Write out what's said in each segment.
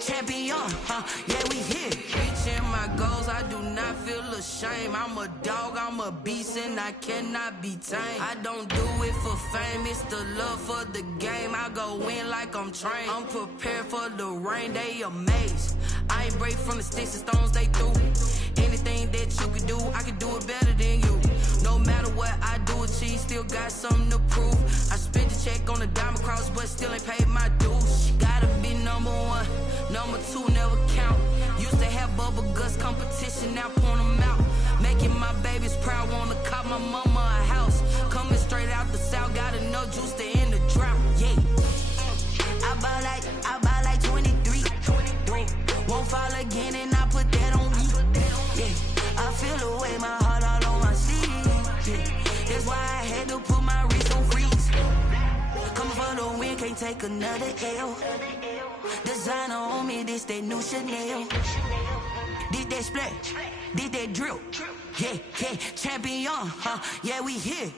champion, yeah, we here. Reaching my goals, I do not feel ashamed. I'm a dog, I'm a beast, and I cannot be tamed. I don't do it for fame, it's the love for the game. I go in like I'm trained. I'm prepared for the rain, they amazed. I ain't break from the sticks and stones they threw. Anything that you can do, I can do it better than you. No matter what I do, achieve, still got something to prove. I spent the check on the diamond cross, but still ain't paid my dues. Gotta be number one, number two never count. Used to have bubble guts competition, now point them out. Making my babies proud, wanna cop my mama a house. Coming straight out the south, got enough juice to end the drought. Yeah, I buy like 23. Won't fall again, and I put that on me. Yeah, I feel the way, my heart all on my sleeve. Yeah, that's why I had to put my wrist on freeze. Coming for the win, can't take another L. Designer on me, this that new Chanel. Did that splash, did that drill. Yeah, champion, yeah, we here.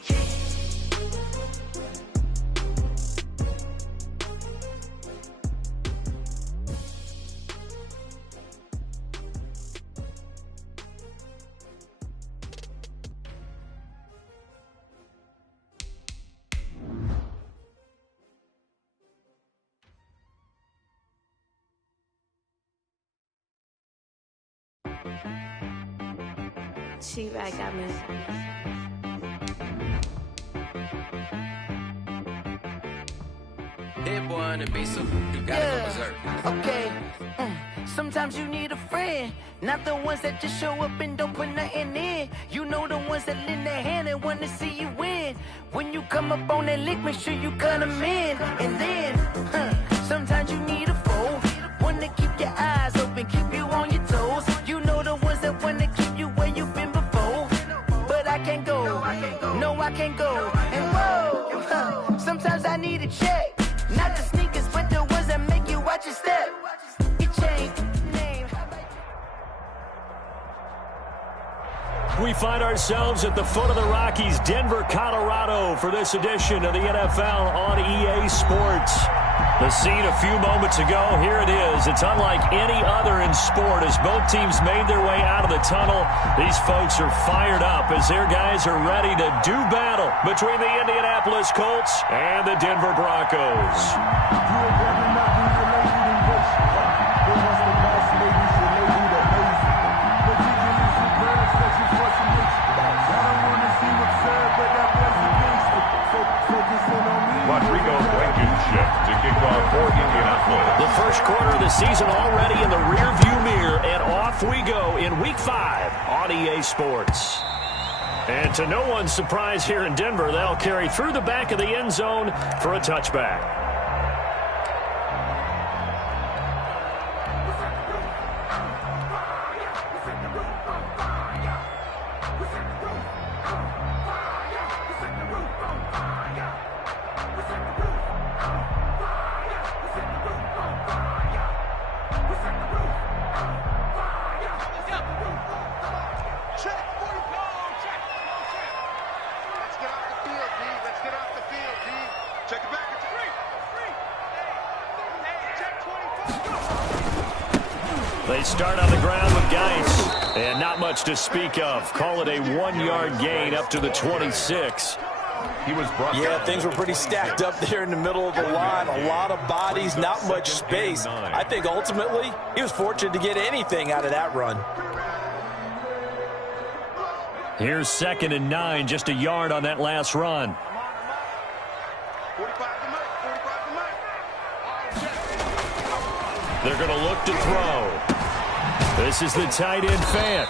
She right, got me. Hit boy on the beat, so you gotta go berserk. Okay. Sometimes you need a friend, not the ones that just show up and don't put nothing in. You know the ones that lend their hand and wanna see you win. When you come up on that lick, make sure you cut them in. And then, sometimes you need a foe, one to keep your eyes open, keep you on your toes. You know the ones that wanna keep you where you've been before. But I can't go, no I can't go. And whoa, sometimes I need a check. Not the sneakers, but the ones that make you watch your step. It changed name. We find ourselves at the foot of the Rockies, Denver, Colorado, for this edition of the NFL on EA Sports. The scene a few moments ago, here it is. It's unlike any other in sport as both teams made their way out of the tunnel. These folks are fired up as their guys are ready to do battle between the Indianapolis Colts and the Denver Broncos. To kick off for Indianapolis. The first quarter of the season already in the rearview mirror, and off we go in Week 5 on EA Sports. And to no one's surprise here in Denver, they'll carry through the back of the end zone for a touchback. They start on the ground with Geis, and not much to speak of. Call it a 1-yard gain up to the 26. Yeah, things were pretty stacked up there in the middle of the line. A lot of bodies, not much space. I think ultimately he was fortunate to get anything out of that run. Here's 2nd and 9, just a yard on that last run. They're going to look to throw. This is the tight end Fant.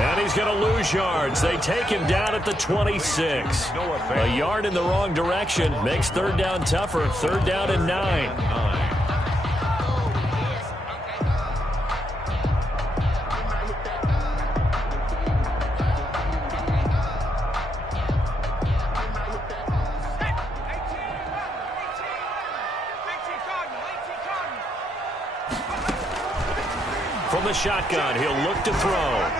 And he's going to lose yards. They take him down at the 26. A yard in the wrong direction makes third down tougher. 3rd down and 9. From the shotgun, he'll look to throw.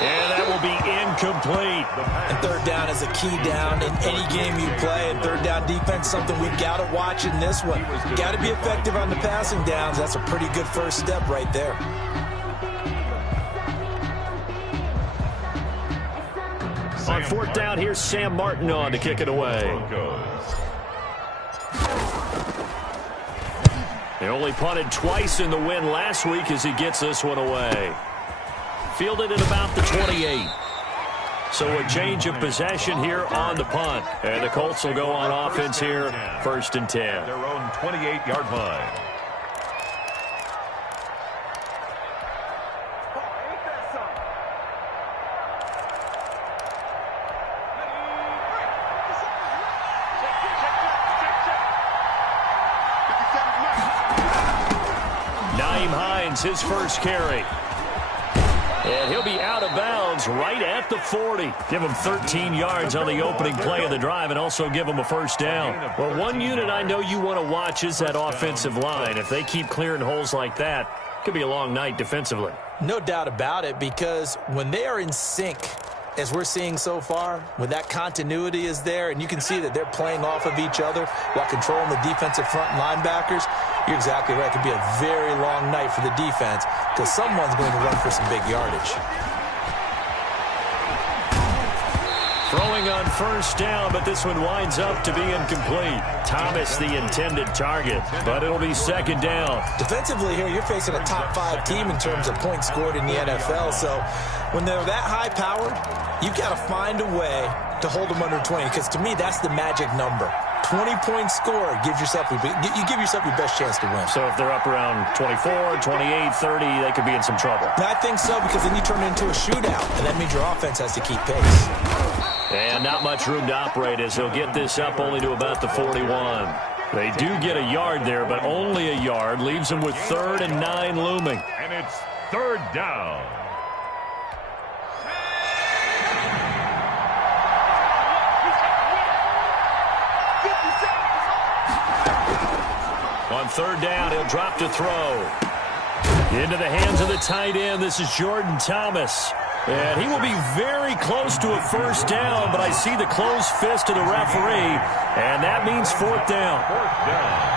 And that will be incomplete. And third down is a key down in any game you play. And third down defense, something we've got to watch in this one. Got to be effective on the passing downs. That's a pretty good first step right there. On fourth down, here's Sam Martin on to kick it away. He only punted twice in the win last week as he gets this one away. Fielded at about the 28. So a change of possession here on the punt. And the Colts will go on offense here, 1st and 10. Their own 28-yard line. His first carry. And he'll be out of bounds right at the 40. Give him 13 yards on the opening play of the drive and also give him a first down. Well, one unit I know you want to watch is that offensive line. If they keep clearing holes like that, it could be a long night defensively. No doubt about it, because when they are in sync, as we're seeing so far, when that continuity is there, and you can see that they're playing off of each other while controlling the defensive front linebackers, you're exactly right. It could be a very long night for the defense because someone's going to run for some big yardage. Throwing on first down, but this one winds up to be incomplete. Thomas, the intended target, but it'll be 2nd down. Defensively here, you're facing a top 5 team in terms of points scored in the NFL, so when they're that high-powered, you've got to find a way to hold them under 20, because to me, that's the magic number. 20 points scored, you give yourself your best chance to win. So if they're up around 24, 28, 30, they could be in some trouble. I think so, because then you turn it into a shootout, and that means your offense has to keep pace. And not much room to operate as he'll get this up only to about the 41. They do get a yard there, but only a yard. Leaves them with 3rd and 9 looming. And it's 3rd down. On 3rd down, he'll drop to throw. Into the hands of the tight end. This is Jordan Thomas. And he will be very close to a first down, but I see the closed fist of the referee, and that means 4th down. 4th down.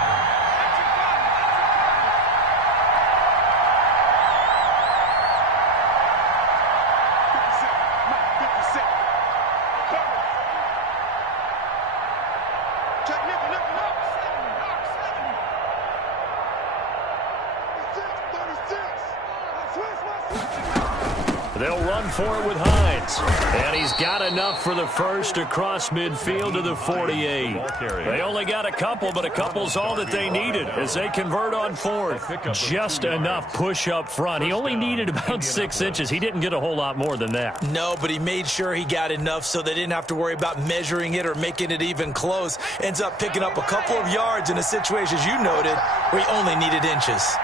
They'll run for it with Hines. And he's got enough for the first across midfield to the 48. They only got a couple, but a couple's all that they needed as they convert on 4th. Just enough push up front. He only needed about 6 inches. He didn't get a whole lot more than that. No, but he made sure he got enough so they didn't have to worry about measuring it or making it even close. Ends up picking up a couple of yards in a situation, as you noted, where he only needed inches.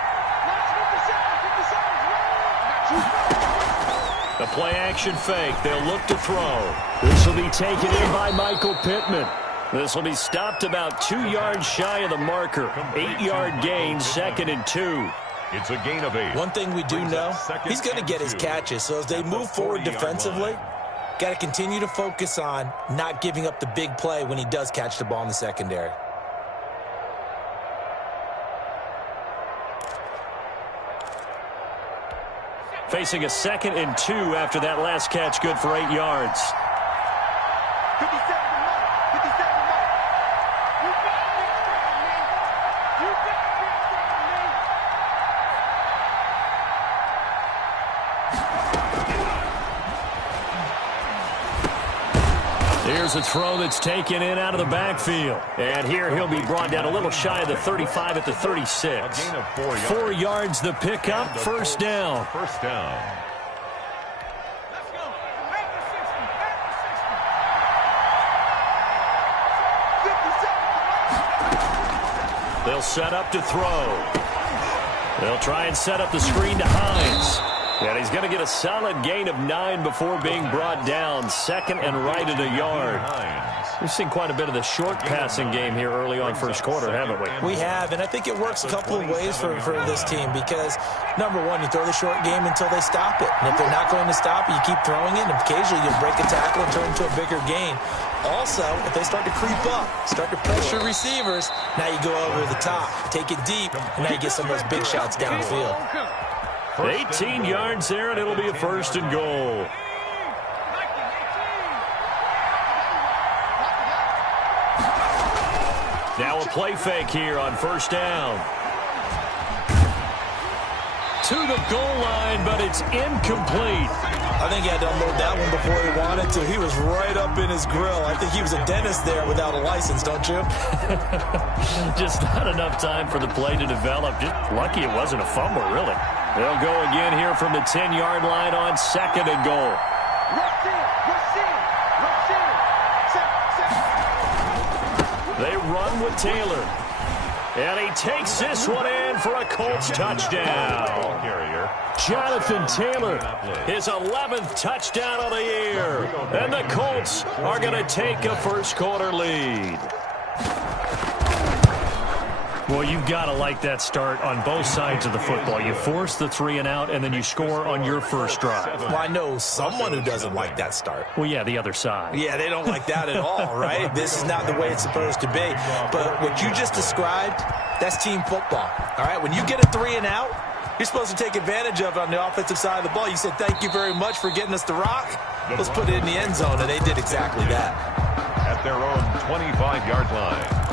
The play-action fake. They'll look to throw. This will be taken in by Michael Pittman. This will be stopped about 2 yards shy of the marker. 8-yard gain, 2nd and 2. It's a gain of 8. One thing we do know, he's going to get his catches. So as they move forward defensively, got to continue to focus on not giving up the big play when he does catch the ball in the secondary. Facing a 2nd and 2 after that last catch, good for 8 yards. Here's a throw that's taken in out of the backfield. And here he'll be brought down a little shy of the 35 at the 36. 4 yards the pickup, 1st down. 1st down. They'll set up to throw. They'll try and set up the screen to Hines. And he's going to get a solid gain of 9 before being brought down. 2nd and right at a yard. We've seen quite a bit of the short passing game here early on first quarter, haven't we? We have, and I think it works a couple of ways for this team because, number one, you throw the short game until they stop it. And if they're not going to stop it, you keep throwing it, and occasionally you'll break a tackle and turn it into a bigger gain. Also, if they start to creep up, start to pressure receivers, now you go over the top, take it deep, and now you get some of those big shots downfield. 18 yards there, and it'll be a 1st and goal. Now a play fake here on 1st down. To the goal line, but it's incomplete. I think he had to unload that one before he wanted to. He was right up in his grill. I think he was a dentist there without a license, don't you? Just not enough time for the play to develop. Just lucky it wasn't a fumble, really. They'll go again here from the 10-yard line on 2nd and goal. They run with Taylor. And he takes this one in for a Colts touchdown. Jonathan Taylor, his 11th touchdown of the year. And the Colts are going to take a first quarter lead. Well, you've got to like that start on both sides of the football. You force the 3 and out, and then you score on your first drive. Well, I know someone who doesn't like that start. Well, yeah, the other side. Yeah, they don't like that at all, right? This is not the way it's supposed to be. But what you just described, that's team football, all right? When you get a 3 and out, you're supposed to take advantage of it on the offensive side of the ball. You said, thank you very much for getting us the rock. Let's put it in the end zone, and they did exactly that. At their own 25-yard line.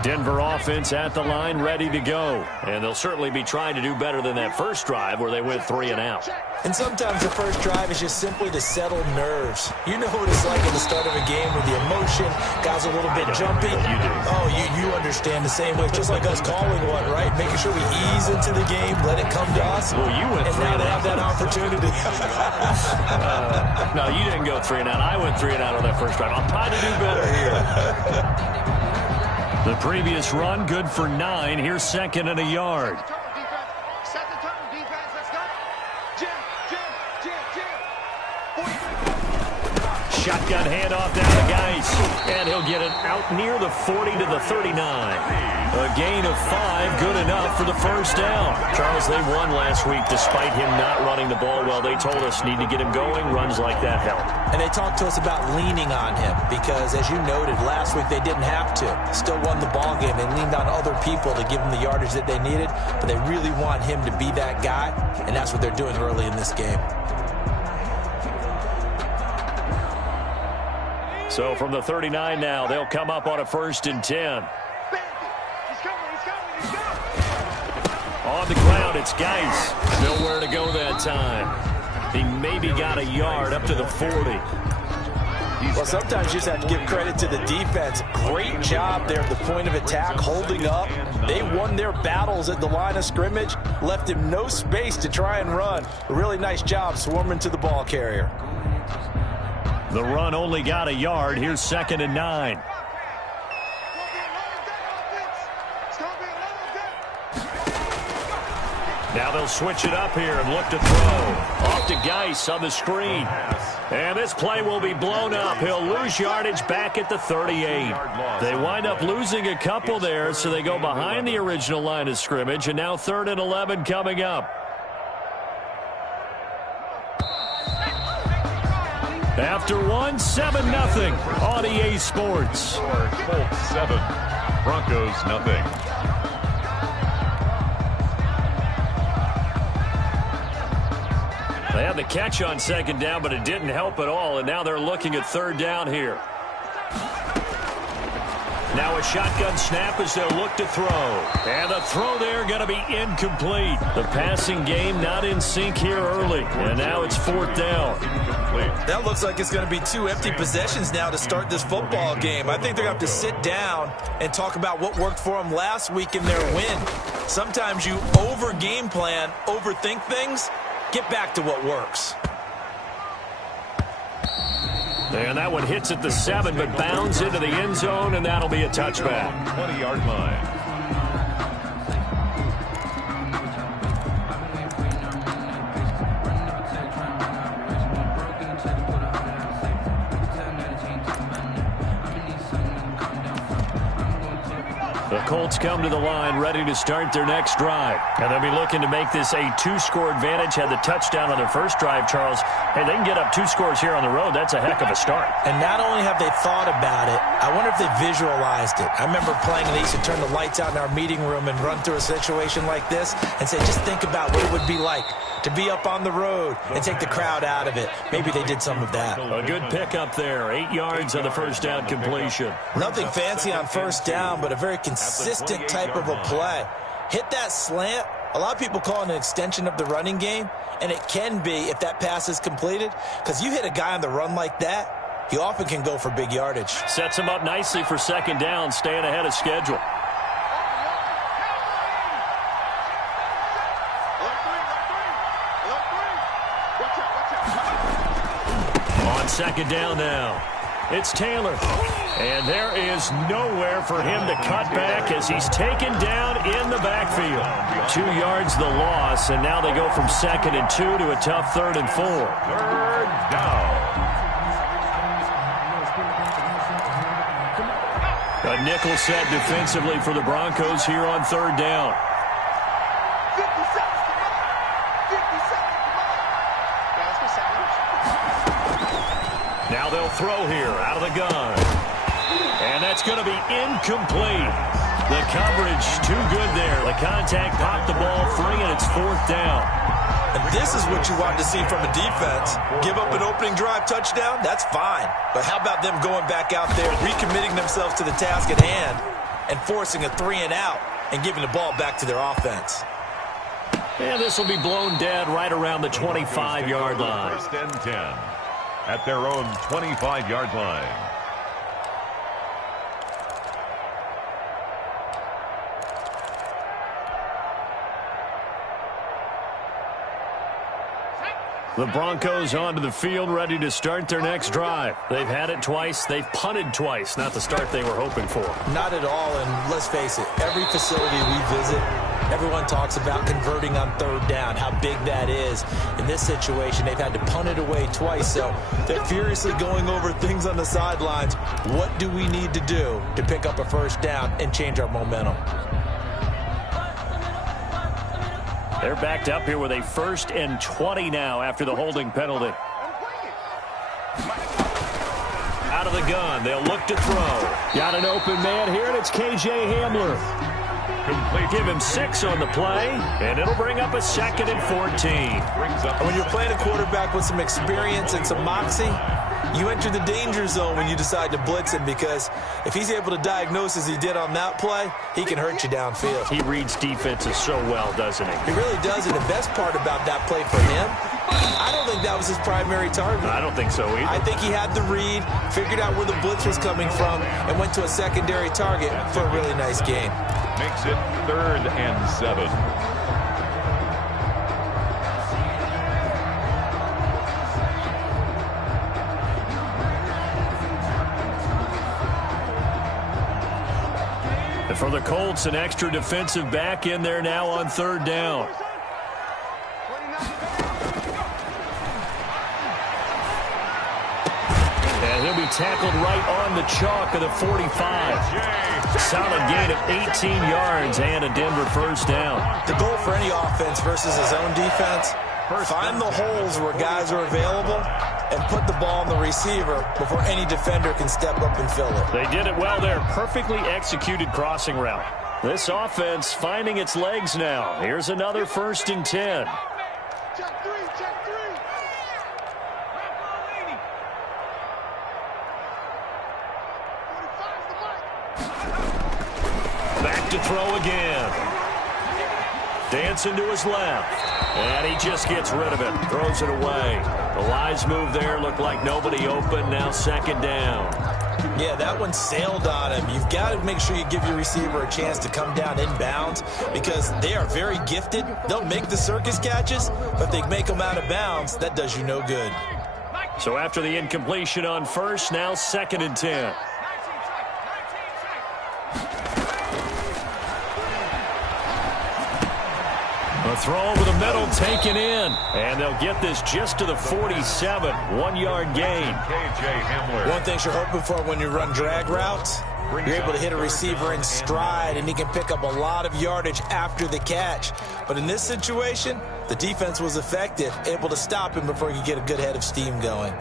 Denver offense at the line, ready to go. And they'll certainly be trying to do better than that first drive where they went 3 and out. And sometimes the first drive is just simply to settle nerves. You know what it's like at the start of a game with the emotion, guys a little bit jumpy. You do. Oh, you understand the same way. Just like us calling one, right? Making sure we ease into the game, let it come to us. Well, you went 3 and now they out. have that opportunity. No, you didn't go 3 and out. I went 3 and out on that first drive. I'll try to do better here. The previous run, good for 9. Here's 2nd and a yard. Shotgun handoff down to Geis. And he'll get it out near the 40 to the 39. A gain of 5, good enough for the first down. Charles, they won last week despite him not running the ball well. They told us need to get him going. Runs like that help. And they talked to us about leaning on him because, as you noted, last week they didn't have to. Still won the ball game. They leaned on other people to give them the yardage that they needed, but they really want him to be that guy, and that's what they're doing early in this game. So from the 39 now, they'll come up on a 1st and 10. On the ground, it's Geis. Nowhere to go that time. He maybe got a yard up to the 40. Well, sometimes you just have to give credit to the defense. Great job there at the point of attack, holding up. They won their battles at the line of scrimmage, left him no space to try and run. A really nice job swarming to the ball carrier. The run only got a yard. Here's 2nd and 9. Now they'll switch it up here and look to throw. Off to Geis on the screen. And this play will be blown up. He'll lose yardage back at the 38. They wind up losing a couple there, so they go behind the original line of scrimmage. And now 3rd and 11 coming up. After 7-0 on EA Sports. Colts 7, Broncos nothing. They had the catch on 2nd down, but it didn't help at all, and now they're looking at 3rd down here. Now a shotgun snap as they'll look to throw. And the throw there going to be incomplete. The passing game not in sync here early, and now it's 4th down. That looks like it's going to be 2 empty possessions now to start this football game. I think they're going to have to sit down and talk about what worked for them last week in their win. Sometimes you over-game plan, overthink things. Get back to what works. And that one hits at the 7, but bounds into the end zone, and that'll be a touchback. 20-yard line. The Colts come to the line ready to start their next drive. And they'll be looking to make this a 2-score advantage. Had the touchdown on their first drive, Charles. Hey, they can get up 2 scores here on the road. That's a heck of a start. And not only have they thought about it, I wonder if they visualized it. I remember playing and they used to turn the lights out in our meeting room and run through a situation like this and say, just think about what it would be like to be up on the road and take the crowd out of it. Maybe they did some of that. A good pickup there. 8 yards on the first down completion. Nothing fancy on first down, but a very consistent type of a play. Hit that slant. A lot of people call it an extension of the running game, and it can be if that pass is completed, because you hit a guy on the run like that, he often can go for big yardage. Sets him up nicely for second down, staying ahead of schedule. On second down now, it's Taylor. And there is nowhere for him to cut back as he's taken down in the backfield. 2 yards the loss, and now they go from 2nd and 2 to a tough 3rd and 4. 3rd down. A nickel set defensively for the Broncos here on 3rd down. Now they'll throw here out of the gun. And that's going to be incomplete. The coverage too good there. The contact popped the ball free, and it's 4th down. And this is what you want to see from a defense. Give up an opening drive touchdown, that's fine. But how about them going back out there, recommitting themselves to the task at hand, and forcing a 3-and-out and giving the ball back to their offense. And this will be blown dead right around the 25-yard line. 1st and 10 at their own 25-yard line. The Broncos onto the field, ready to start their next drive. They've had it twice. They've punted twice. Not the start they were hoping for. Not at all, and let's face it, every facility we visit, everyone talks about converting on 3rd down, how big that is. In this situation, they've had to punt it away twice, so they're furiously going over things on the sidelines. What do we need to do to pick up a 1st down and change our momentum? They're backed up here with a 1st and 20 now after the holding penalty. Out of the gun, they'll look to throw. Got an open man here, and it's K.J. Hamler. Give him 6 on the play, and it'll bring up a 2nd and 14. And when you're playing a quarterback with some experience and some moxie, you enter the danger zone when you decide to blitz him, because if he's able to diagnose as he did on that play, he can hurt you downfield. He reads defenses so well, doesn't he? He really does, and the best part about that play for him, I don't think that was his primary target. I don't think so either. I think he had the read, figured out where the blitz was coming from, and went to a secondary target for a really nice gain. Makes it 3rd and 7. And for the Colts, an extra defensive back in there now on 3rd down. And he'll be tackled right on the chalk of the 45. Solid gain of 18 yards and a Denver 1st down. The goal for any offense versus his own defense, find the holes where guys are available and put the ball on the receiver before any defender can step up and fill it. They did it well there. Perfectly executed crossing route. This offense finding its legs now. Here's another 1st and 10. Back to throw again. Dancing to his left. And he just gets rid of it. Throws it away. The wise move there. Looked like nobody open. Now 2nd down. Yeah, that one sailed on him. You've got to make sure you give your receiver a chance to come down inbounds, because they are very gifted. They'll make the circus catches, but if they make them out of bounds, that does you no good. So after the incompletion on first, now 2nd and 10. A throw over the middle taken in. And they'll get this just to the 47. 1-yard gain. One thing you're hoping for when you run drag routes, you're able to hit a receiver in stride, and he can pick up a lot of yardage after the catch. But in this situation, the defense was effective, able to stop him before he could get a good head of steam going.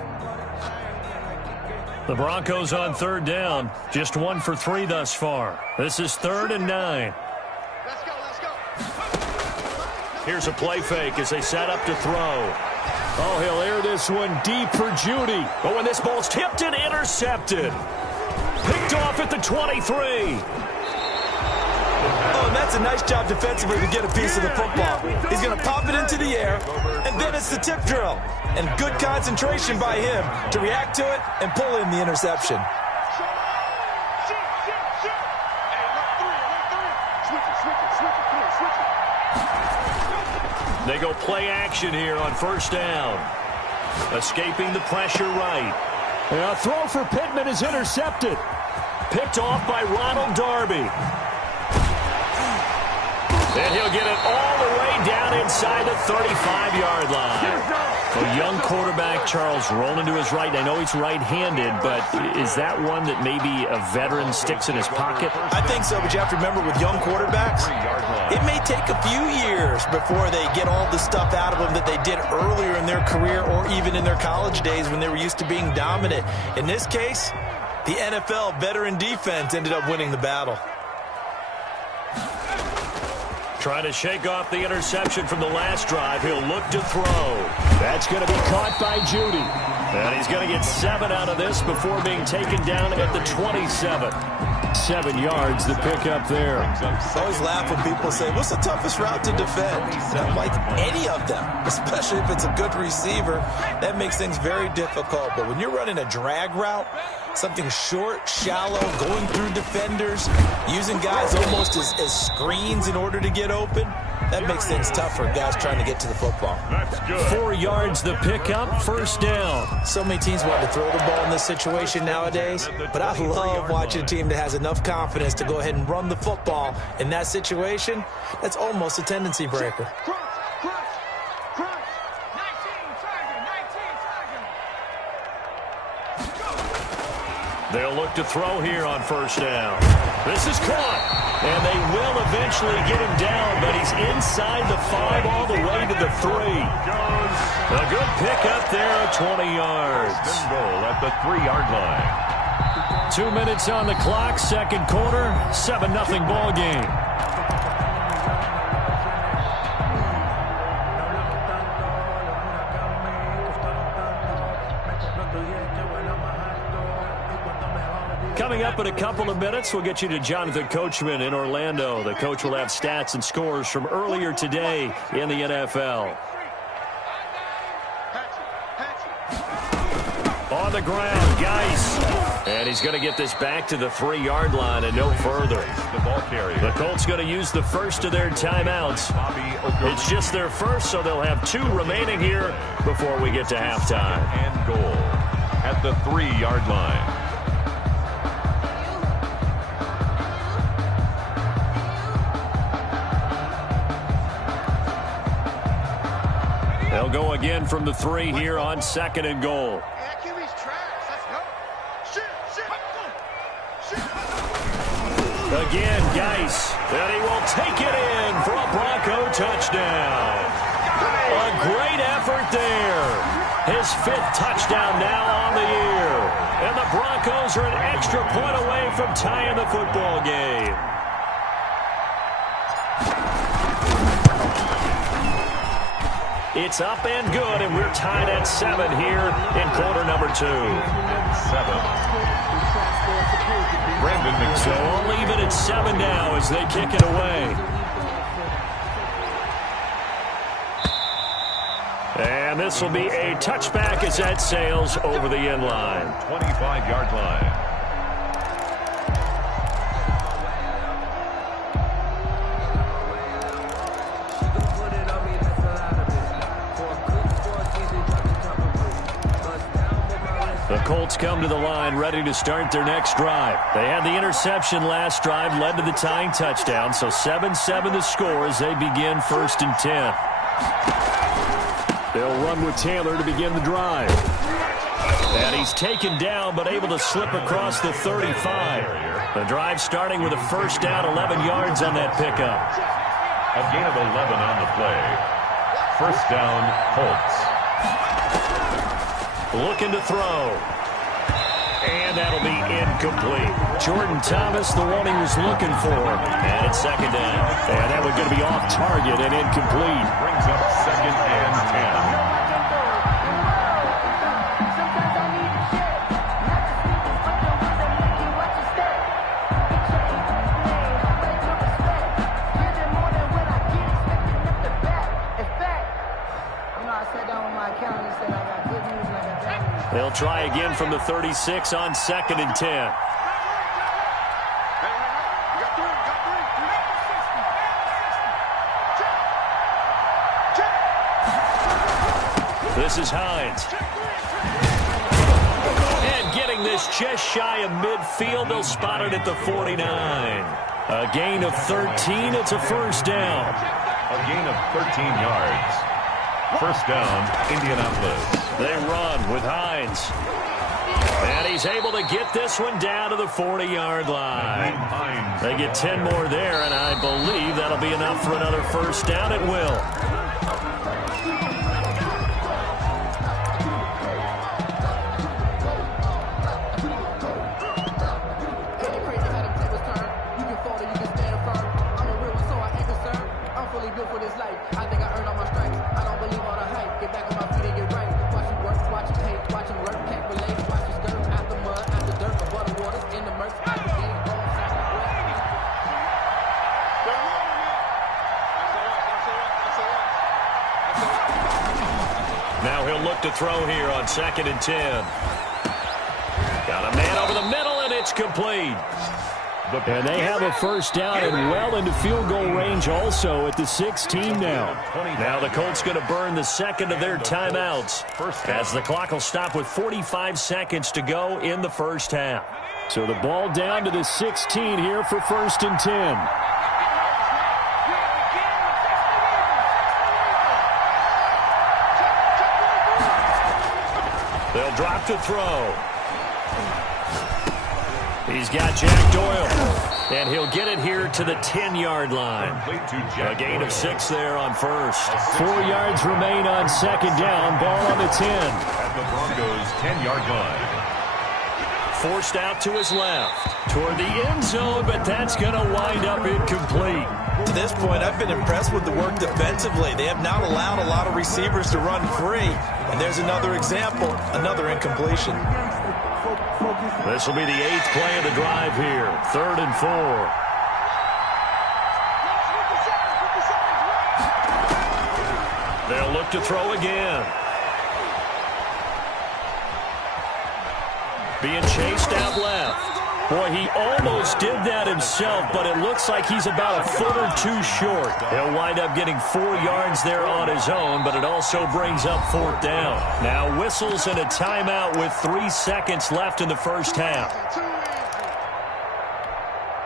The Broncos on 3rd down. Just 1 for 3 thus far. This is 3rd and 9. Let's go. Here's a play fake as they set up to throw. Oh, he'll air this one deep for Judy. But when this ball's tipped and intercepted. Picked off at the 23. Oh, and that's a nice job defensively to get a piece of the football. He's going to pop it into the air, and then it's the tip drill. And good concentration by him to react to it and pull in the interception. They go play action here on 1st down. Escaping the pressure right. And a throw for Pittman is intercepted. Picked off by Ronald Darby. And he'll get it all the way down inside the 35-yard line. A young quarterback, Charles, rolling to his right. I know he's right-handed, but is that one that maybe a veteran sticks in his pocket? I think so, but you have to remember with young quarterbacks, it may take a few years before they get all the stuff out of them that they did earlier in their career or even in their college days when they were used to being dominant. In this case, the NFL veteran defense ended up winning the battle. Trying to shake off the interception from the last drive. He'll look to throw. That's going to be caught by Judy. And he's going to get 7 out of this before being taken down at the 27. 7 yards, the pickup there. I always laugh when people say, what's the toughest route to defend? I'm like, any of them, especially if it's a good receiver. That makes things very difficult. But when you're running a drag route, something short, shallow, going through defenders, using guys almost as screens in order to get open, that makes things tough for guys trying to get to the football. 4 yards the pickup, 1st down. So many teams want to throw the ball in this situation nowadays, but I love watching a team that has enough confidence to go ahead and run the football. In that situation, that's almost a tendency breaker. They'll look to throw here on 1st down. This is caught, and they will eventually get him down, but he's inside the 5 all the way to the 3. A good pickup there at 20 yards. Goal at the 3-yard line. 2 minutes on the clock, 2nd quarter, 7-0 ball game. Coming up in a couple of minutes, we'll get you to Jonathan Coachman in Orlando. The coach will have stats and scores from earlier today in the NFL. On the ground, Geis. And he's going to get this back to the 3-yard line and no further. The Colts going to use the first of their timeouts. It's just their first, so they'll have 2 remaining here before we get to halftime. And goal at the 3-yard line. They'll go again from the 3 here on 2nd and goal. Again, Geis, and he will take it in for a Bronco touchdown. A great effort there. His 5th touchdown now on the year. And the Broncos are an extra point away from tying the football game. It's up and good, and we're tied at 7 here in quarter number 2. 7. So I'll leave it at 7 now as they kick it away. And this will be a touchback as that sails over the end line. 25-yard line. The Colts come to the line ready to start their next drive. They had the interception last drive, led to the tying touchdown, so 7-7 the score as they begin 1st and 10. They'll run with Taylor to begin the drive. And he's taken down but able to slip across the 35. The drive starting with a 1st down, 11 yards on that pickup. A gain of 11 on the play. 1st down, Colts. Looking to throw. And that'll be incomplete. Jordan Thomas, the one he was looking for. And it's 2nd down. And that was going to be off target and incomplete. Brings up 2nd and 10. They'll try again from the 36 on 2nd and 10. This is Hines. And getting this just shy of midfield. They'll spot it at the 49. A gain of 13. It's a 1st down. A gain of 13 yards. 1st down, Indianapolis. They run with Hines. And he's able to get this one down to the 40-yard line. They get 10 more there, and I believe that'll be enough for another 1st down. It will. Now he'll look to throw here on 2nd and 10. Got a man over the middle, and it's complete. And they have a 1st down and well into field goal range also at the 16 now. Now the Colts going to burn the 2nd of their timeouts as the clock will stop with 45 seconds to go in the 1st half. So the ball down to the 16 here for 1st and 10. They'll drop to throw. He's got Jack Doyle. And he'll get it here to the 10-yard line. A gain of 6 there on 1st. 4 yards remain on 2nd down. Ball on the 10. At the Broncos' 10-yard line. Forced out to his left. Toward the end zone, but that's going to wind up incomplete. To this point, I've been impressed with the work defensively. They have not allowed a lot of receivers to run free. And there's another example, another incompletion. This will be the 8th play of the drive here. 3rd and 4. They'll look to throw again. Being chased out left. Boy, he almost did that himself, but it looks like he's about a foot or two short. He'll wind up getting 4 yards there on his own, but it also brings up 4th down. Now whistles and a timeout with 3 seconds left in the 1st half.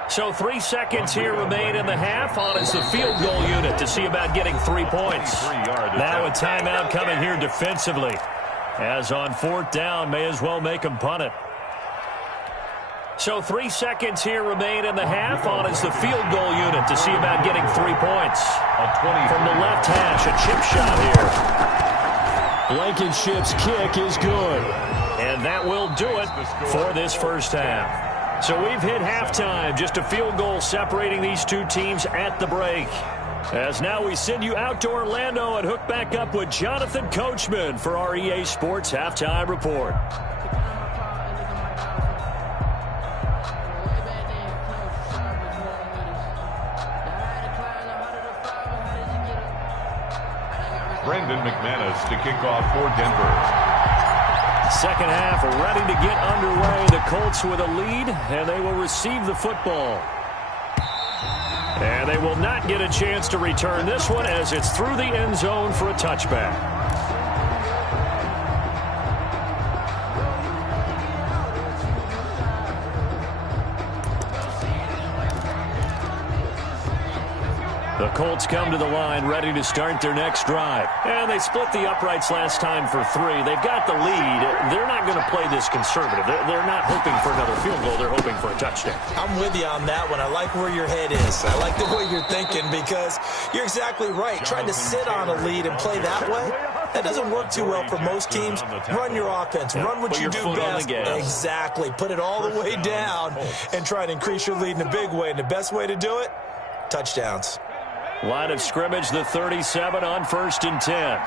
So 3 seconds here remain in the half. On is the field goal unit to see about getting 3 points. Now a timeout coming here defensively. As on 4th down, may as well make him punt it. So 3 seconds here remain in the half. On is the field goal unit to see about getting 3 points. From the left hash, a chip shot here. Blankenship's kick is good. And that will do it for this 1st half. So we've hit halftime. Just a field goal separating these two teams at the break. As now we send you out to Orlando and hook back up with Jonathan Coachman for our EA Sports Halftime Report. Brendan McManus to kick off for Denver. 2nd half ready to get underway. The Colts with a lead, and they will receive the football. And they will not get a chance to return this one as it's through the end zone for a touchback. Colts come to the line, ready to start their next drive. And they split the uprights last time for 3. They've got the lead. They're not going to play this conservative. They're not hoping for another field goal. They're hoping for a touchdown. I'm with you on that one. I like where your head is. I like the way you're thinking because you're exactly right. Trying to sit on a lead and play that way, that doesn't work too well for most teams. Run your offense. Run what you do best. Exactly. Put it all the way down and try to increase your lead in a big way. And the best way to do it, touchdowns. Line of scrimmage, the 37 on 1st and 10.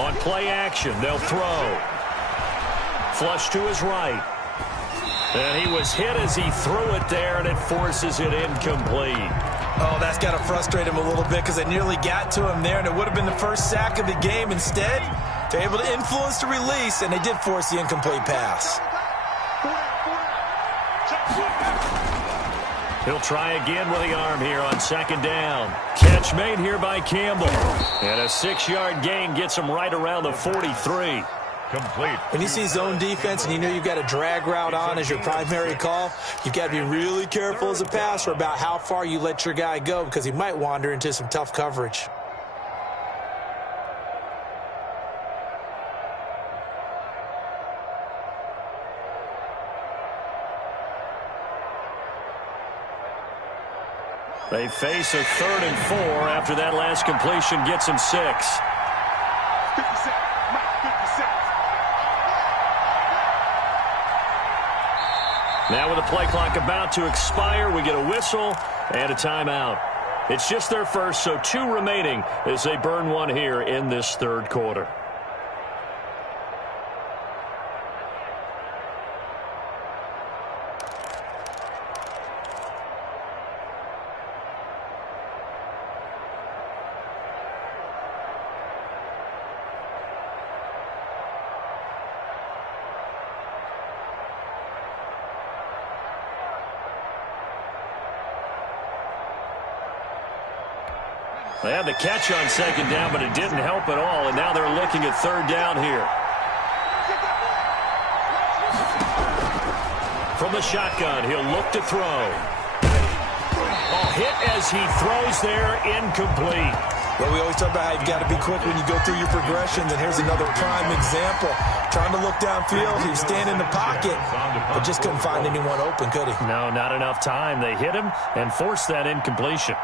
On play action, they'll throw. Flush to his right. And he was hit as he threw it there, and it forces it incomplete. Oh, that's got to frustrate him a little bit because they nearly got to him there, and it would have been the first sack of the game. Instead, they're able to influence the release, and they did force the incomplete pass. He'll try again with the arm here on 2nd down. Catch made here by Campbell. And a 6-yard gain gets him right around the 43. Complete. When you see zone defense and you know you've got a drag route on as your primary call, you've got to be really careful as a passer about how far you let your guy go because he might wander into some tough coverage. They face a 3rd and 4 after that last completion gets him 6. Now with the play clock about to expire, we get a whistle and a timeout. It's just their first, so 2 remaining as they burn one here in this 3rd quarter. They had the catch on 2nd down, but it didn't help at all, and now they're looking at 3rd down here. From the shotgun, he'll look to throw. Hit as he throws there, incomplete. Well, we always talk about how you've got to be quick when you go through your progressions, and here's another prime example. Trying to look downfield, he was standing in the pocket, but just couldn't find anyone open, could he? No, not enough time. They hit him and forced that incompletion.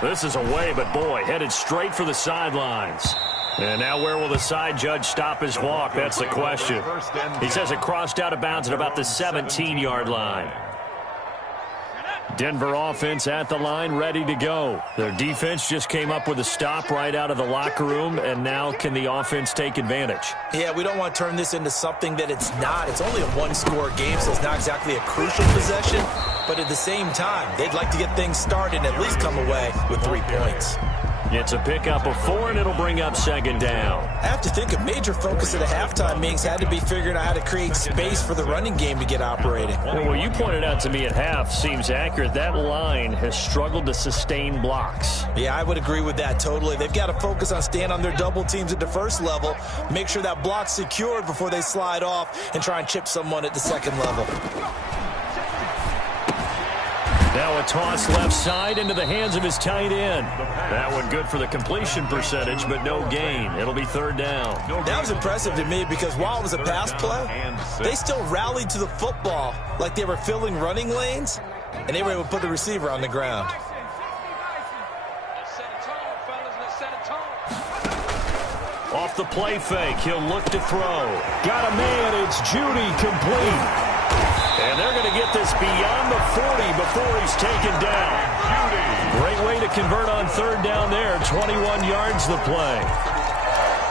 This is away, but boy, headed straight for the sidelines. And now where will the side judge stop his walk? That's the question. He says it crossed out of bounds at about the 17-yard line. Denver offense at the line, ready to go. Their defense just came up with a stop right out of the locker room, and now can the offense take advantage? Yeah, we don't want to turn this into something that it's not. It's only a one-score game, so it's not exactly a crucial possession. But at the same time, they'd like to get things started and at least come away with 3 points. It's a pickup of 4, and it'll bring up 2nd down. I have to think a major focus of the halftime meetings had to be figuring out how to create space for the running game to get operating. Well, what you pointed out to me at half seems accurate. That line has struggled to sustain blocks. Yeah, I would agree with that totally. They've got to focus on staying on their double teams at the first level, make sure that block's secured before they slide off and try and chip someone at the 2nd level. Now a toss left side into the hands of his tight end. That one good for the completion percentage, but no gain. It'll be 3rd down. That was impressive to me because while it was a pass play, they still rallied to the football like they were filling running lanes, and they were able to put the receiver on the ground. Off the play fake, he'll look to throw. Got a man, it's Judy, complete. And they're going to get this beyond the 40 before he's taken down. Great way to convert on 3rd down there. 21 yards the play.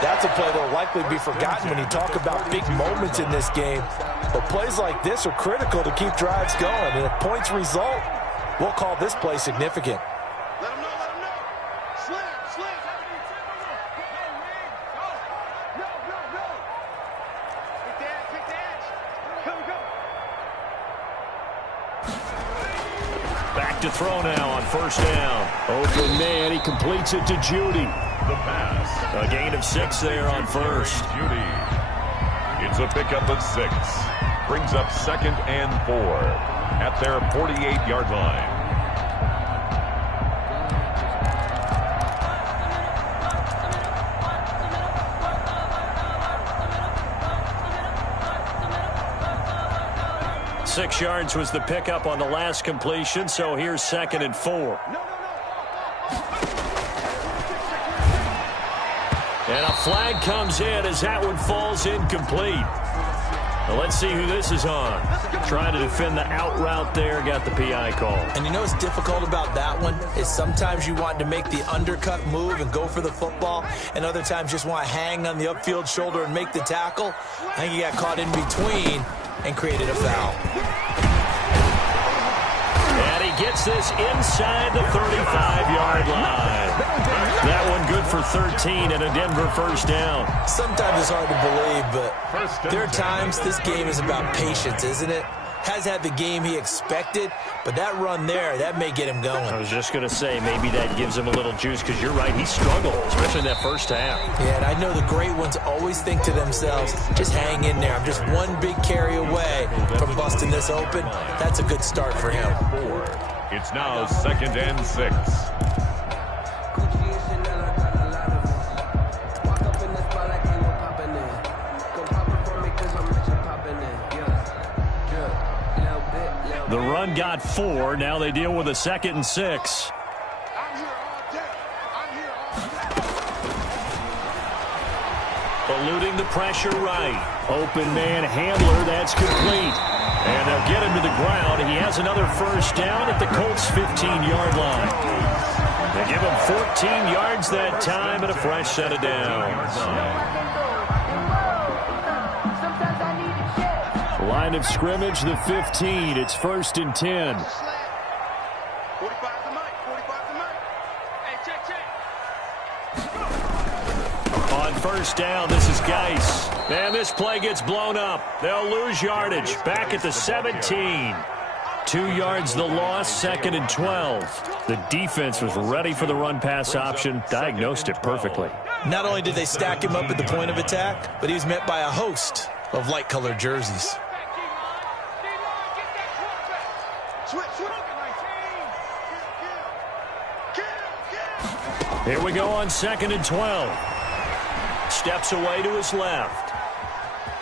That's a play that will likely be forgotten when you talk about big moments in this game. But plays like this are critical to keep drives going. And if points result, we'll call this play significant. to throw now on first down. Open man, he completes it to Judy. The pass. A gain of 6 there on first. Judy. It's a pickup of 6. Brings up 2nd and 4 at their 48-yard line. Six yards was the pickup on the last completion, so here's 2nd and 4. And a flag comes in as that one falls incomplete. Well, let's see who this is on. Trying to defend the out route there, got the PI call. And you know what's difficult about that one is sometimes you want to make the undercut move and go for the football, and other times just want to hang on the upfield shoulder and make the tackle. I think he got caught in between and created a foul. And he gets this inside the 35-yard line. That one good for 13 and a Denver first down. Sometimes it's hard to believe, but there are times this game is about patience, isn't it? Has had the game he expected, but that run there, that may get him going. I was just going to say, maybe that gives him a little juice, because you're right, he struggled, especially in that first half. Yeah, and I know the great ones always think to themselves, just hang in there. I'm just one big carry away from busting this open. That's a good start for him. It's now 2nd and 6. The run got 4. Now they deal with a 2nd and 6. Eluding the pressure right. Open man handler. That's complete. And they'll get him to the ground. He has another first down at the Colts' 15-yard line. They give him 14 yards that time and a fresh set of downs. Line of scrimmage, the 15. It's 1st and 10. 45 to Mike. 45 to Mike. Hey, check. On first down, this is Geis. And this play gets blown up. They'll lose yardage. Back at the 17. 2 yards the loss, 2nd and 12. The defense was ready for the run-pass option, diagnosed it perfectly. Not only did they stack him up at the point of attack, but he was met by a host of light-colored jerseys. Here we go on 2nd and 12. Steps away to his left.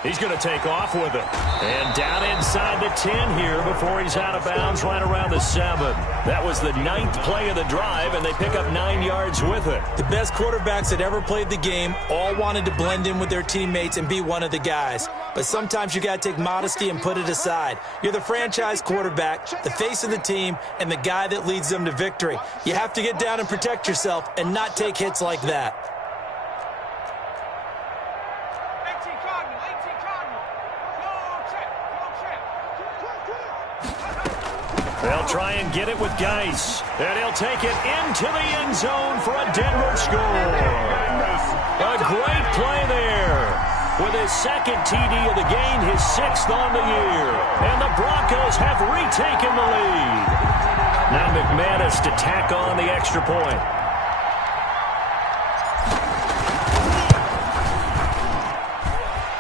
He's going to take off with it. And down inside the 10 here before he's out of bounds right around the 7. That was the 9th play of the drive, and they pick up 9 yards with it. The best quarterbacks that ever played the game all wanted to blend in with their teammates and be one of the guys. But sometimes you got to take modesty and put it aside. You're the franchise quarterback, the face of the team, and the guy that leads them to victory. You have to get down and protect yourself and not take hits like that. They'll try and get it with Geis. And he'll take it into the end zone for a Denver score. A great play there. With his 2nd TD of the game, his 6th on the year. And the Broncos have retaken the lead. Now McManus to tack on the extra point.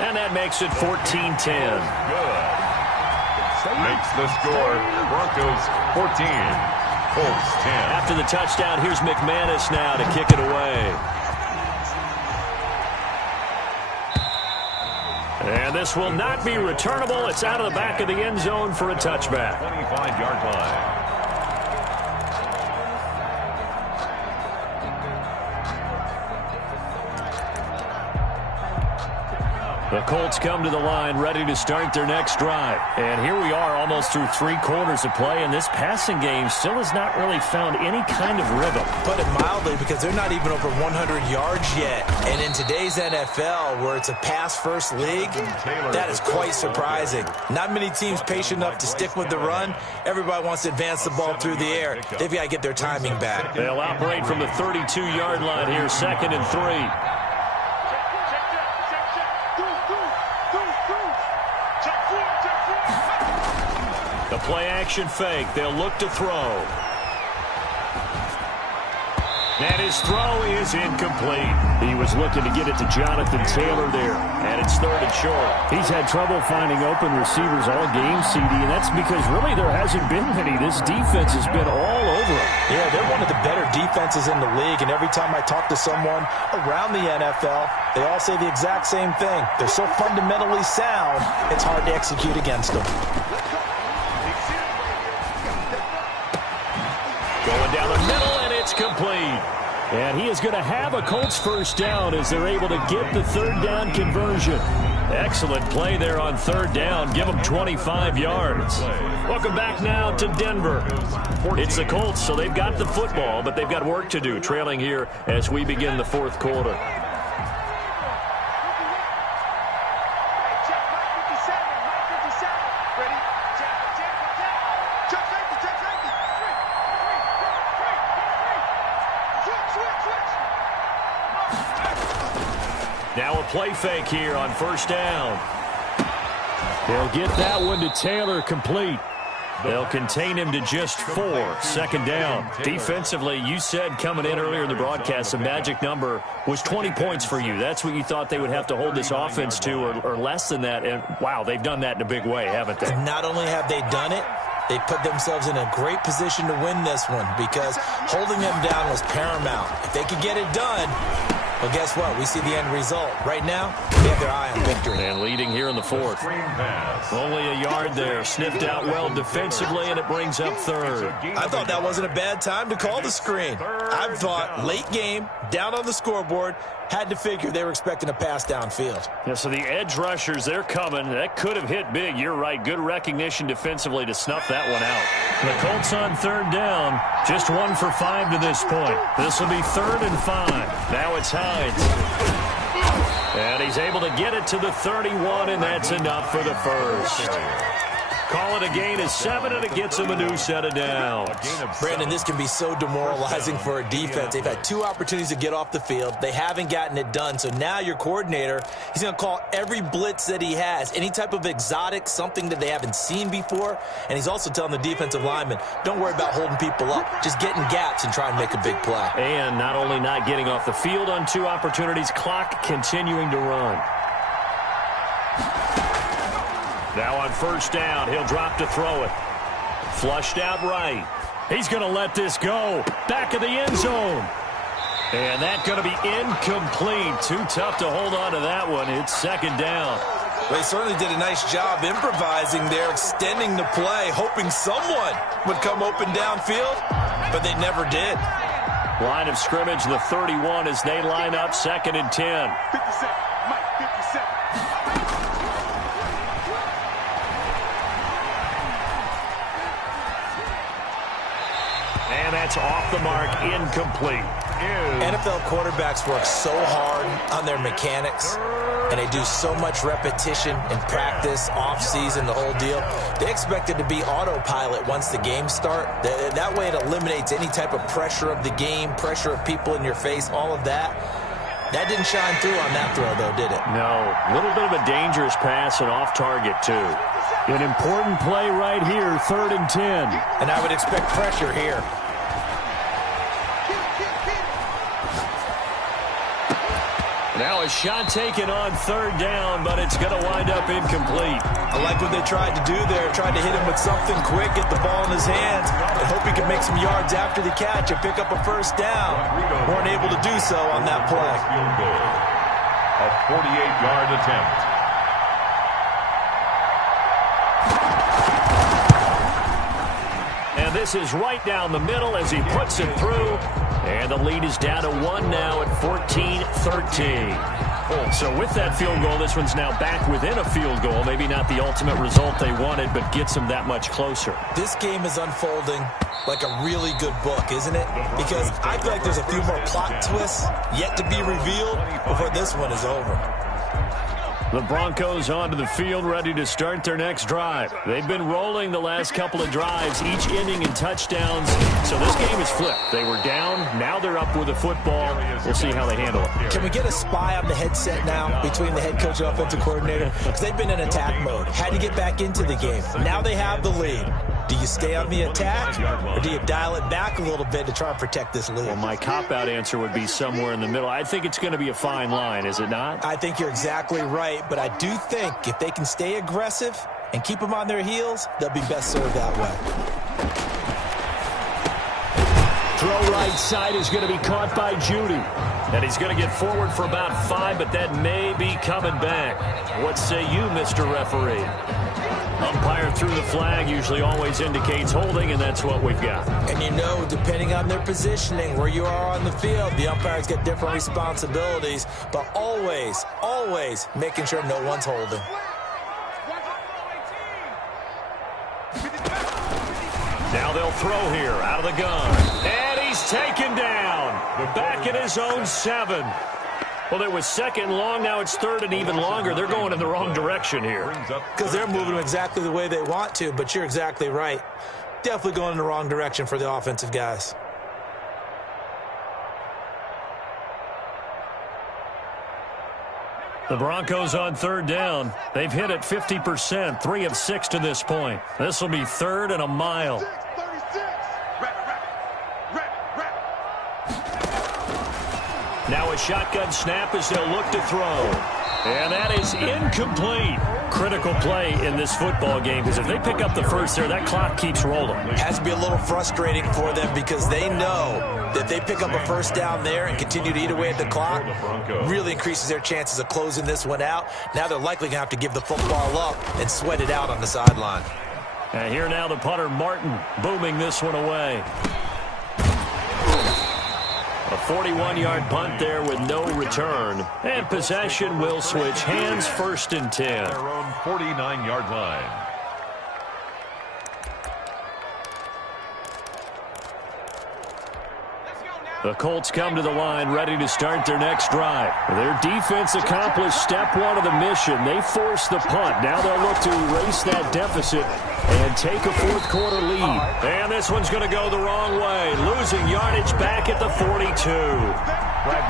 And that makes it 14-10. Good. Makes the score Broncos 14, Colts 10. After the touchdown, here's McManus now to kick it away. And this will not be returnable. It's out of the back of the end zone for a touchback. 25-yard line. The Colts come to the line ready to start their next drive. And here we are almost through 3 quarters of play, and this passing game still has not really found any kind of rhythm. Put it mildly, because they're not even over 100 yards yet. And in today's NFL, where it's a pass-first league, that is quite surprising. Not many teams patient enough to stick with the run. Everybody wants to advance the ball through the air. They've got to get their timing back. They'll operate from the 32-yard line here, 2nd and 3. The play-action fake. They'll look to throw. And his throw is incomplete. He was looking to get it to Jonathan Taylor there, and it's 3rd and short. He's had trouble finding open receivers all game, CD, and that's because really there hasn't been many. This defense has been all over him. Yeah, they're one of the better defenses in the league, and every time I talk to someone around the NFL, they all say the exact same thing. They're so fundamentally sound, it's hard to execute against them. Going down the middle, and it's complete. And he is going to have a Colts first down as they're able to get the 3rd down conversion. Excellent play there on 3rd down. Give them 25 yards. Welcome back now to Denver. It's the Colts, so they've got the football, but they've got work to do, trailing here as we begin the 4th quarter. Now a play fake here on 1st down. They'll get that one to Taylor complete. They'll contain him to just 4. 2nd down. Defensively, you said coming in earlier in the broadcast, the magic number was 20 points for you. That's what you thought they would have to hold this offense to, or less than that. And, wow, they've done that in a big way, haven't they? Not only have they done it, they put themselves in a great position to win this one because holding them down was paramount. If they could get it done, well, guess what? We see the end result. Right now, they have their eye on victory. And leading here in the 4th. Only a yard there. Sniffed out well defensively, and it brings up 3rd. I thought that wasn't a bad time to call the screen. I thought late game, down on the scoreboard, had to figure they were expecting a pass downfield. Yeah, so the edge rushers, they're coming. That could have hit big. You're right. Good recognition defensively to snuff that one out. The Colts on 3rd down. Just 1 for 5 to this point. This will be 3rd and 5. Now it's Hines. And he's able to get it to the 31, and that's enough for the first. Call it a gain of 7, and it gets him a new set of downs. Brandon, this can be so demoralizing for a defense. They've had 2 opportunities to get off the field. They haven't gotten it done. So now your coordinator, he's going to call every blitz that he has, any type of exotic, something that they haven't seen before. And he's also telling the defensive lineman, don't worry about holding people up. Just get in gaps and try and make a big play. And not only not getting off the field on 2 opportunities, clock continuing to run. Now on 1st down, he'll drop to throw it. Flushed out right. He's going to let this go. Back of the end zone. And that's going to be incomplete. Too tough to hold on to that one. It's 2nd down. They certainly did a nice job improvising there, extending the play, hoping someone would come open downfield, but they never did. Line of scrimmage, the 31 as they line up 2nd and 10. 57, Mike, 57. And that's off the mark, incomplete. NFL quarterbacks work so hard on their mechanics, and they do so much repetition in practice, off-season, the whole deal. They expect it to be autopilot once the games start. That way it eliminates any type of pressure of the game, pressure of people in your face, all of that. That didn't shine through on that throw, though, did it? No. A little bit of a dangerous pass and off target, too. An important play right here, 3rd and 10. And I would expect pressure here. Now a shot taken on 3rd down, but it's going to wind up incomplete. I like what they tried to do there. Tried to hit him with something quick, get the ball in his hands, and hope he could make some yards after the catch and pick up a 1st down. Weren't able to do so on that play. A 48-yard attempt. And this is right down the middle as he puts it through. And the lead is down to 1 now at 14-13. So with that field goal, this one's now back within a field goal. Maybe not the ultimate result they wanted, but gets them that much closer. This game is unfolding like a really good book, isn't it? Because I feel like there's a few more plot twists yet to be revealed before this one is over. The Broncos onto the field, ready to start their next drive. They've been rolling the last couple of drives, each ending in touchdowns. So this game is flipped. They were down, now they're up with the football. We'll see how they handle it. Can we get a spy on the headset now between the head coach and offensive coordinator? Because they've been in attack mode. Had to get back into the game. Now they have the lead. Do you stay on the attack, or do you dial it back a little bit to try and protect this lead? Well, my cop-out answer would be somewhere in the middle. I think it's going to be a fine line, is it not? I think you're exactly right, but I do think if they can stay aggressive and keep them on their heels, they'll be best served that way. Throw right side is going to be caught by Judy. And he's going to get forward for about 5, but that may be coming back. What say you, Mr. Referee? Umpire threw the flag, usually always indicates holding, and that's what we've got. And you know, depending on their positioning, where you are on the field, the umpires get different responsibilities, but always, always making sure no one's holding. Now they'll throw here out of the gun. And he's taken down. Back at his own 7. Well, it was second long. Now it's third and even longer. They're going in the wrong direction here. Because they're moving exactly the way they want to, but you're exactly right. Definitely going in the wrong direction for the offensive guys. The Broncos on third down. They've hit it 50%, 3 of 6 to this point. This will be third and a mile. Now a shotgun snap as they'll look to throw. And that is incomplete. Critical play in this football game, because if they pick up the first there, that clock keeps rolling. It has to be a little frustrating for them because they know that if they pick up a first down there and continue to eat away at the clock, really increases their chances of closing this one out. Now they're likely going to have to give the football up and sweat it out on the sideline. And here now the punter, Martin, booming this one away. A 41-yard punt there with no return. And possession will switch hands, 1st and 10. Their own 49-yard line. The Colts come to the line ready to start their next drive. Their defense accomplished step 1 of the mission. They forced the punt. Now they'll look to erase that deficit and take a fourth-quarter lead. And this one's going to go the wrong way. Losing yardage back at the 42.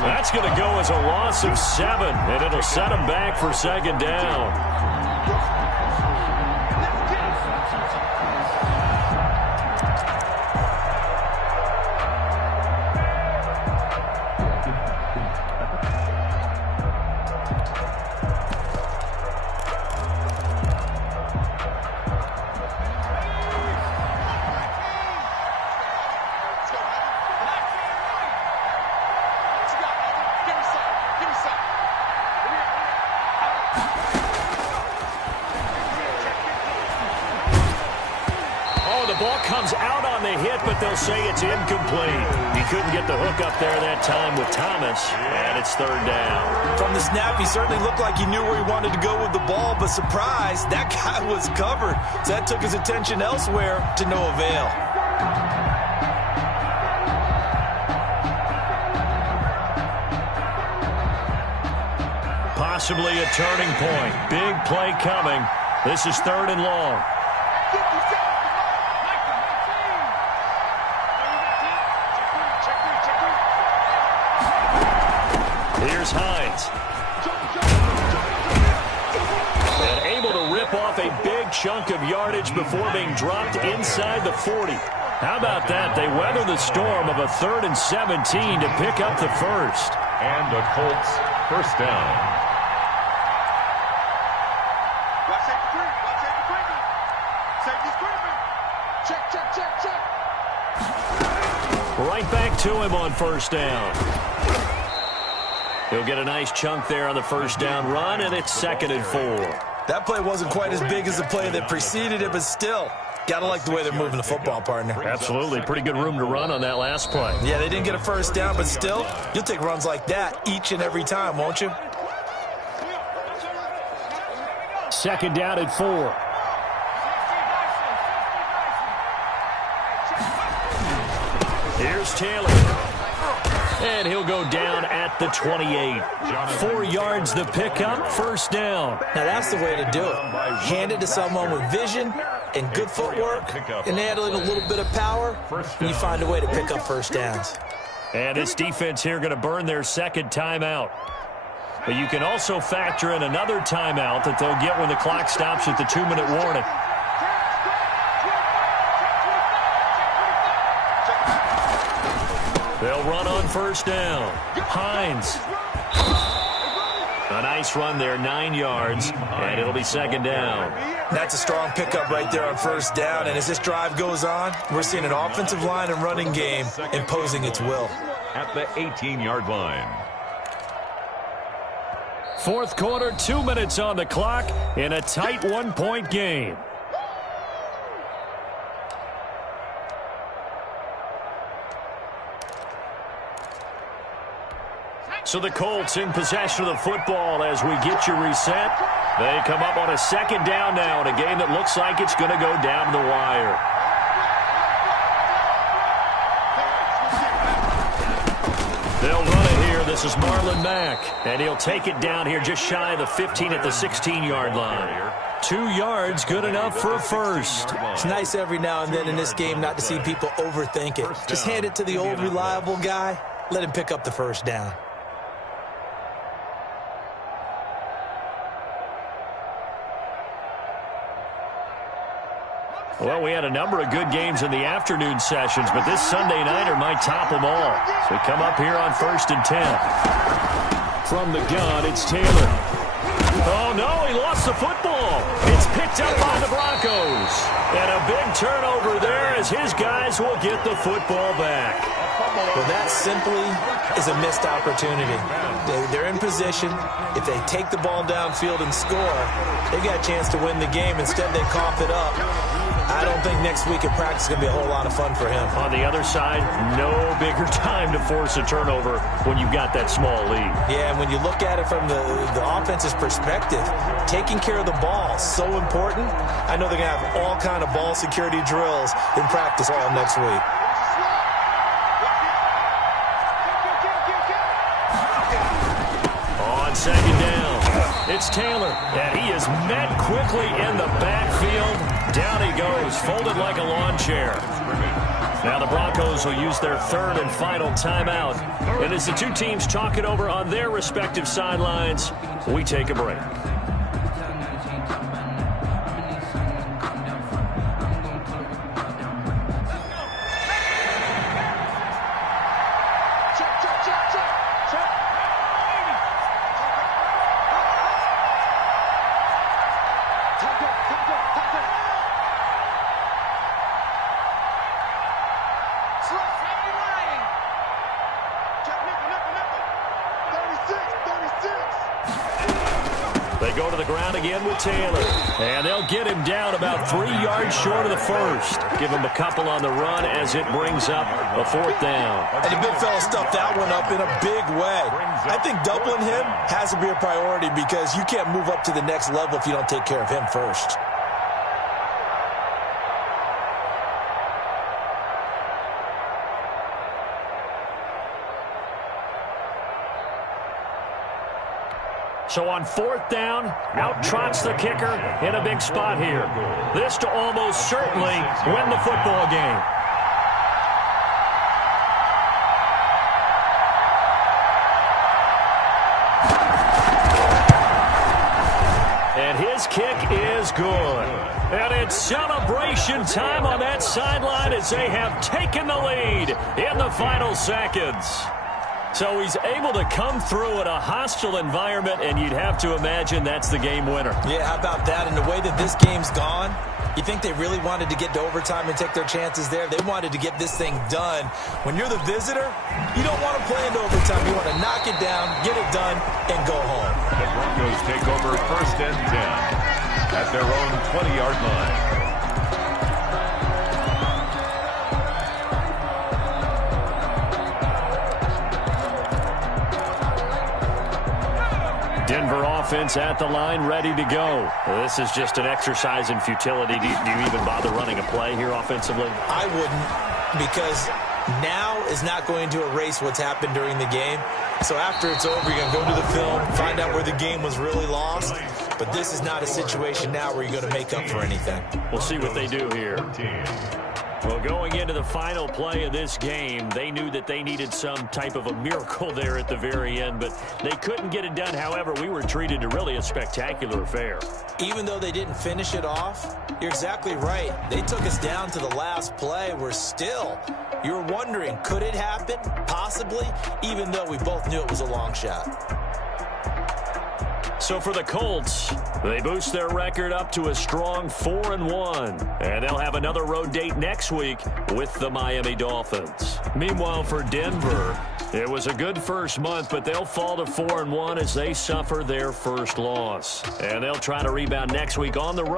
That's going to go as a loss of 7, and it'll set them back for second down. They'll say it's incomplete. He couldn't get the hook up there that time with Thomas, and it's third down. From the snap, he certainly looked like he knew where he wanted to go with the ball, but surprise, that guy was covered. So that took his attention elsewhere to no avail. Possibly a turning point. Big play coming. This is third and long. Here's Hines. And able to rip off a big chunk of yardage before being dropped inside the 40. How about that? They weather the storm of a 3rd and 17 to pick up the first. And the Colts first down. Right back to him on first down. He'll get a nice chunk there on the first down run, and it's 2nd and 4. That play wasn't quite as big as the play that preceded it, but still, gotta like the way they're moving the football, partner. Absolutely. Pretty good room to run on that last play. Yeah, they didn't get a first down, but still, you'll take runs like that each and every time, won't you? 2nd down and 4. Here's Taylor. And he'll go down at the 28. 4 yards the pickup, first down. Now that's the way to do it. Hand it to someone with vision and good footwork, and add a little bit of power, and you find a way to pick up first downs. And this defense here going to burn their 2nd timeout. But you can also factor in another timeout that they'll get when the clock stops at the 2-minute warning. They'll run on first down. Hines. A nice run there, 9 yards, and it'll be second down. That's a strong pickup right there on first down, and as this drive goes on, we're seeing an offensive line and running game imposing its will. At the 18-yard line. Fourth quarter, 2 minutes on the clock in a tight 1-point game. So the Colts in possession of the football as we get you reset. They come up on a second down now in a game that looks like it's going to go down the wire. They'll run it here. This is Marlon Mack, and he'll take it down here just shy of the 15 at the 16-yard line. 2 yards, good enough for a first. It's nice every now and then in this game not to see people overthink it. Just hand it to the old reliable guy. Let him pick up the first down. Well, we had a number of good games in the afternoon sessions, but this Sunday nighter might top them all. So we come up here on 1st and 10. From the gun, it's Taylor. Oh, no, he lost the football. It's picked up by the Broncos. And a big turnover there as his guys will get the football back. Well, that simply is a missed opportunity. They're in position. If they take the ball downfield and score, they've got a chance to win the game. Instead, they cough it up. I don't think next week at practice is going to be a whole lot of fun for him. On the other side, no bigger time to force a turnover when you've got that small lead. Yeah, and when you look at it from the offense's perspective, taking care of the ball is so important. I know they're going to have all kind of ball security drills in practice all next week. On second down, it's Taylor, and he is met quickly in the backfield. Down he goes, folded like a lawn chair. Now the Broncos will use their third and final timeout. And as the two teams talk it over on their respective sidelines, we take a break. They go to the ground again with Taylor. And they'll get him down about 3 yards short of the first. Give him a couple on the run as it brings up a fourth down. And the big fella stuffed that one up in a big way. I think doubling him has to be a priority because you can't move up to the next level if you don't take care of him first. So on fourth down, out trots the kicker in a big spot here. This to almost certainly win the football game. And his kick is good. And it's celebration time on that sideline as they have taken the lead in the final seconds. So he's able to come through in a hostile environment, and you'd have to imagine that's the game winner. Yeah, how about that? And the way that this game's gone, you think they really wanted to get to overtime and take their chances there? They wanted to get this thing done. When you're the visitor, you don't want to play into overtime. You want to knock it down, get it done, and go home. The Broncos take over 1st and 10 at their own 20-yard line. Denver offense at the line, ready to go. This is just an exercise in futility. Do you even bother running a play here offensively? I wouldn't, because now is not going to erase what's happened during the game. So after it's over, you're going to go to the film, find out where the game was really lost. But this is not a situation now where you're going to make up for anything. We'll see what they do here. Well, going into the final play of this game, they knew that they needed some type of a miracle there at the very end, but they couldn't get it done. However, we were treated to really a spectacular affair. Even though they didn't finish it off, you're exactly right. They took us down to the last play. You're wondering, could it happen? Possibly, even though we both knew it was a long shot. So for the Colts, they boost their record up to a strong 4-1. And they'll have another road date next week with the Miami Dolphins. Meanwhile, for Denver, it was a good first month, but they'll fall to 4-1 as they suffer their first loss. And they'll try to rebound next week on the road.